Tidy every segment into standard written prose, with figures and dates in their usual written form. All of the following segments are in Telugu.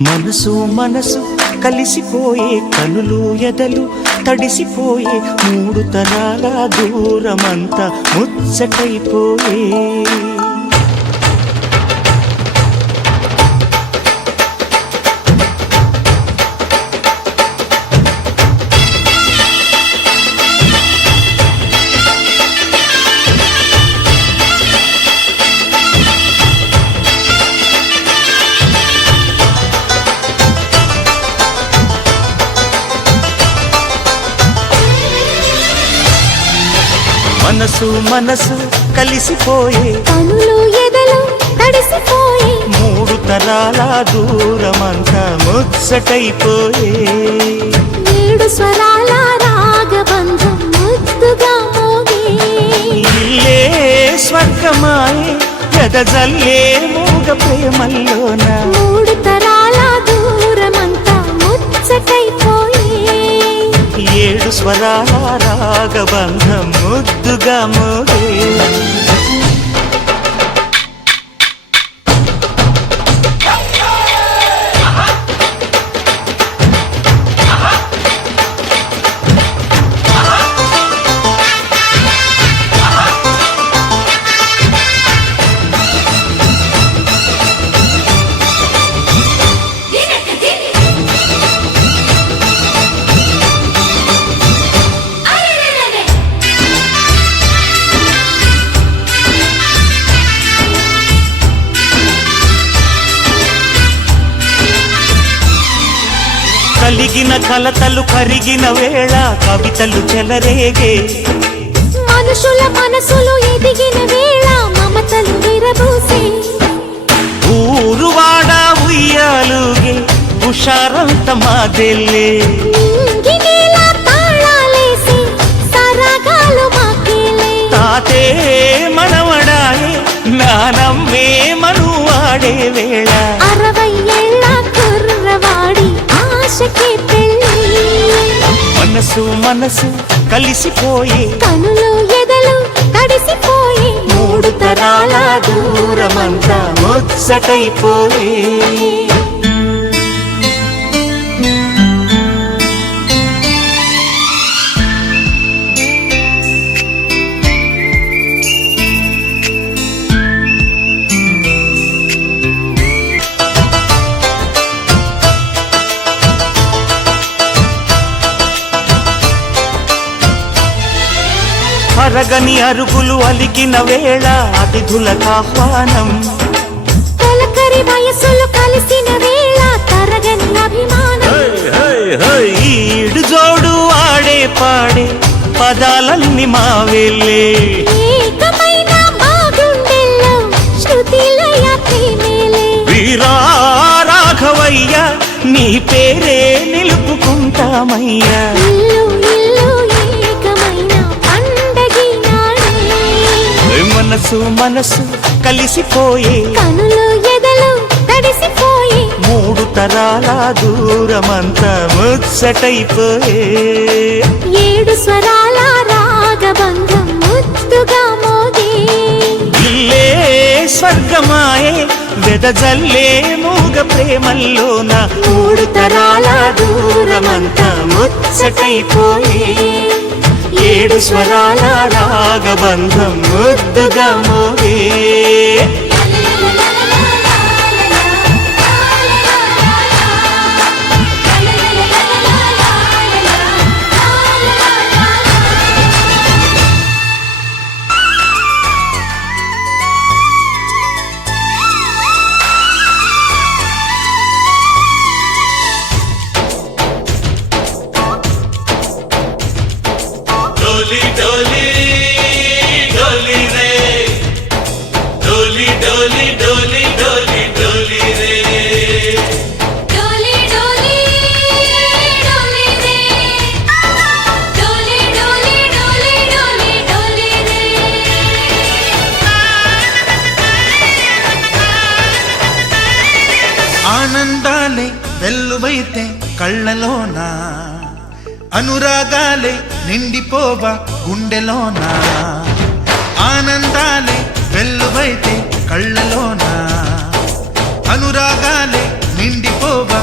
మనసు మనసు కలిసిపోయే కనులు ఎదలు తడిసిపోయే మూడు తరాల దూరమంతా ముచ్చటైపోయే మనసు మనసు కలిసిపోయే కనులు ఎదలు తడిసిపోయే మూడు తరాల దూరమంతా ముచ్చటైపోయే ఏడు స్వరాల రాగబంధం ముద్దుగా మోగే ఇల్లే స్వర్గమాయే ఎదజల్లే మూగ ప్రేమల్లోన మూడు తరాల దూరమంతా ముచ్చటైపోయే ఏడు స్వరాల రాగబంధం ముద్దుగా మోగే కలిగిన కలతలు కరిగిన వేళ కవితలు చెలరేగే మనుషుల మనసులు ఎదిగిన వేళ మమతలు విరబూసే ఊరువాడ ఉయ్యాలుగే హుషారంత మాదెల్లే నింగినేల తాళాలేసి సరాగాలు మాకేలే తాతే మనవడాయే నానమ్మే మనువాడే వేళ 60 ఏళ్ల కుర్రవాడి ఆశకి పెళ్ళి మనసు మనసు కలిసిపోయే కనులు ఎదలు తడిసిపోయే మూడు తరాల దూరమంతా ముచ్చటైపోయే అరగని అరుగులు అలిగిన వేళ అతిథులకు ఆహ్వానం తొలకరి వయసులు కలిసిన వేళ తరగని అభిమానం ఈడు జోడు ఆడే పాడే పదాలన్నీ మావేలే ఏకమైన మా గుండెల్లో శృతిలయ ప్రేమేలే వీరా రాఘవయ్య నీ పేరే నిలుపుకుంటామయ్యా ఇల్లు ఇల్లు ఏకమైన పండగి నాడే మనసు మనసు కలిసిపోయే కనులు ఎదలు తడిసిపోయే మూడు తరాల దూరమంతా ముచ్చటైపోయే ఏడు స్వరాల రాగబంధం ముద్దుగా మోగే ఇల్లే స్వర్గమాయే వెదజల్లే మూగ ప్రేమల్లోన మూడు తరాల దూరమంతా ముచ్చటైపోయే ఏడు స్వరాల రాగబంధం ముద్దుగా మోగే डोली डोली डोली रे डोली डोली डोली डोली डोली रे डोली डोली डोली रे डोली डोली डोली डोली डोली रे ఆనందాలే వెల్లువైతే కళ్ళలోనా అనురాగాలే నిండిపోవా గుండెలోనా ఆనందాలే వెల్లువైతే కళ్ళలోనా అనురాగాలే నిండిపోవా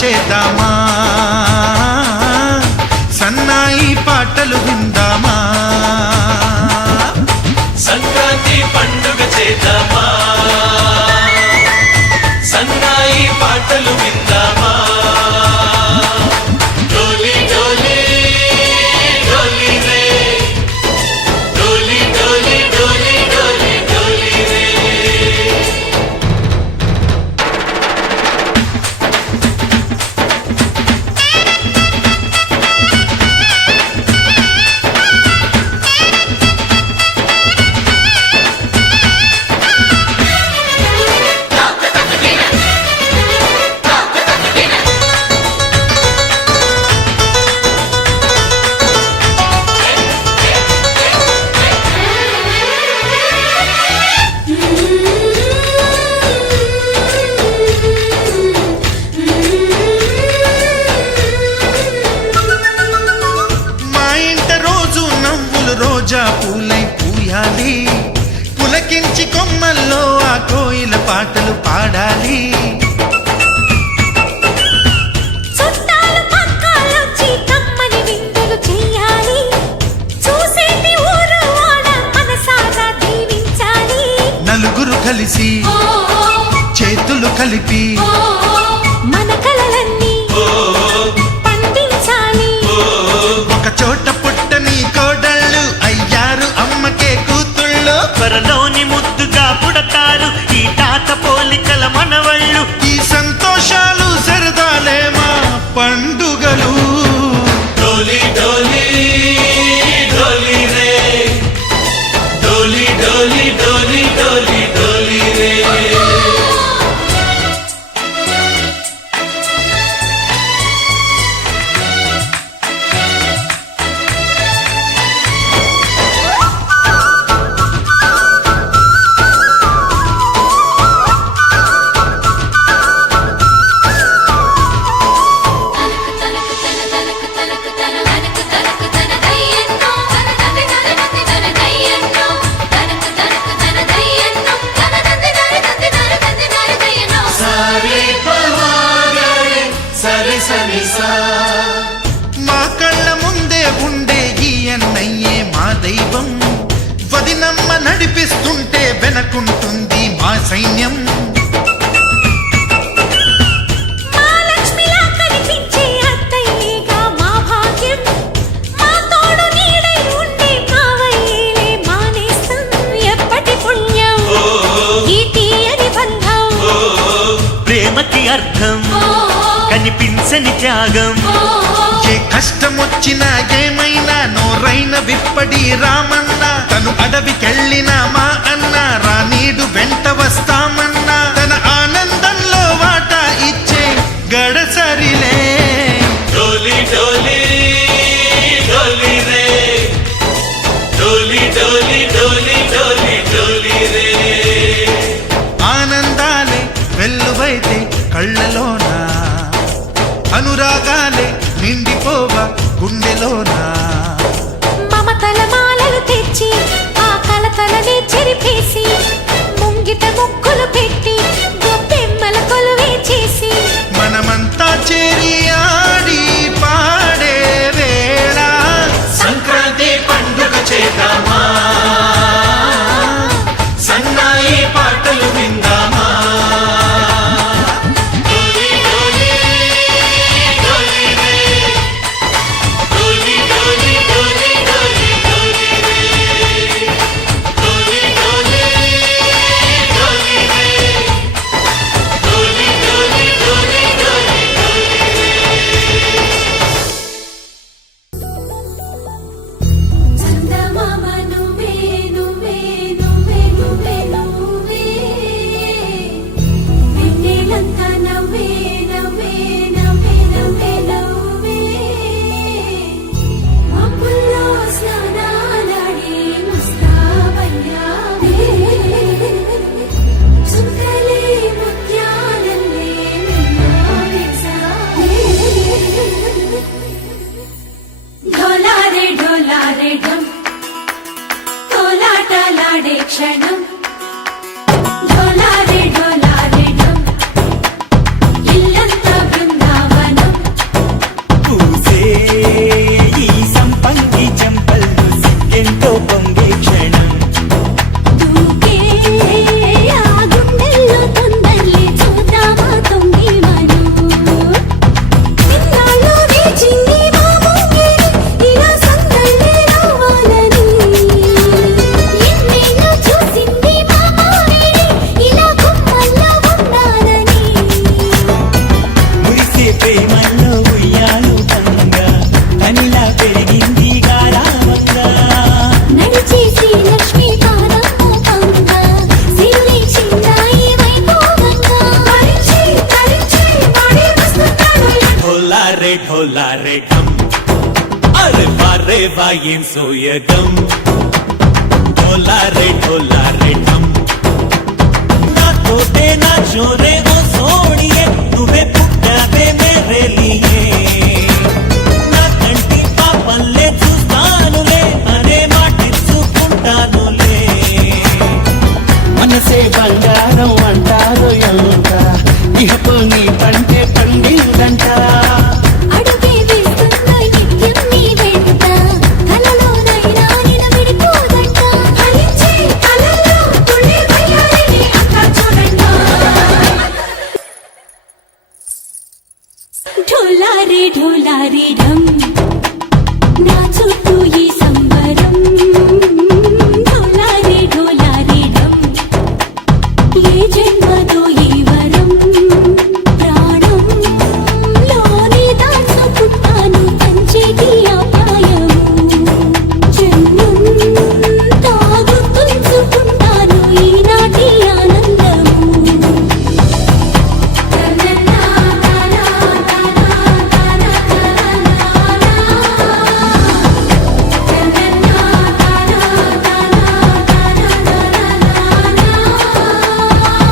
చేద్దామా, సన్నాయి పాటలు విందామా. సంక్రాంతి పండుగ చేద్దామా, సన్నాయి పాటలు విందామా. డోలి డోలి డోలి రే, డోలి డోలి డోలి డోలి డోలి రే. మా ఇంట రోజు నవ్వులు రోజా పూలై పూయాలి, పులకించి కొమ్మల్లో ఆ కోయిల పాటలు పాడాలి. చుట్టాలు పక్కాలొచ్చి కమ్మని విందులు చెయ్యాలి. చూసేటి ఊరు వాడ మనసారా దీవించాలి. నలుగురు కలిసి ఓ చేతులు కలిపి ఓ మన కలలన్నీ పండించాలి. ఒక చోట పుట్టని కోడళ్ళు అయ్యారు అమ్మకే కూతుళ్ళు. త్వరలోని ముద్దుగా పుడతారు ఈ తాత పోలికల మనవళ్ళు. ఈ సంతోషాలు సరదాలే మా పండుగలు. డోలి డోలి డోలి రే, డోలి డోలి డోలి డోలి డోలి రే. సారే పవాగరే సరి సరి సా. మా కళ్ళ ముందే ఉండే ఈ అన్నయ్యే మా దైవం. వదినమ్మ నడిపిస్తుంటే వెనకుంటుంది మా సైన్యం. మహాలక్ష్మిలా కనిపించే అత్తయ్యేగా మా భాగ్యం. మా తోడు నీడై ఉండే మావయ్యేలే మా నేస్తం. ఎప్పటి పుణ్యం ఈ తీయని బంధం. ప్రేమకి అర్థం కనిపించని త్యాగం. ఏ కష్టం వచ్చినా ఏమైనా నోరైన విప్పడి రామన్న. తను అడవికెళ్ళిన మా అన్న రానీడు వెంట వస్తామన్నా. తన ఆనందంలో వాటా ఇచ్చే గడసరిలే. డోలి డోలి డోలి రే, డోలి డోలి డోలి డోలి డోలి రే. ఆనందాలే వెల్లువైతే కళ్ళలోనా, అనురాగాలే నిండిపోవ గుండెలోనా. మమతల మాలలు తెచ్చి ఆ కలతలని చెరిపేసి ముంగిట ముక్కులు పెట్టి గొప్పెమ్మల కొలువే చేసి మనమంతా చేరి ఆడి పాడే వేళ సంక్రాంతి పండుగ చేద్దామా, సన్నాయి పాటలు విందామా. డోలి డోలి డోలి రే, డోలి డోలి డోలి డోలి డోలి రే, డోలి డోలి డోలి రే. ఢోలా రే ఢమ్ అరే వారే వా ఏం సోయగం ఢోలా రే ఢమ్ నాతోటే నా చోరే ఓ సోడియే నువ్వే పుట్టావే మేరే లియే నా కంటి పాపల్లే చూస్తానులే అనే మాటిచ్చుకుంటానులే మనసే బంగారం అంటారు ఎంత ఇహపు నీ పంటే పండిందంట అడుగే వేస్తున్న నిత్యం నీ వెంట కలలోనైనా నిలబడిపోదంట ఫలించే కలల్లో తుళ్ళే వయ్యారిని అక్క చూడంట ఢోలా రే ఢమ్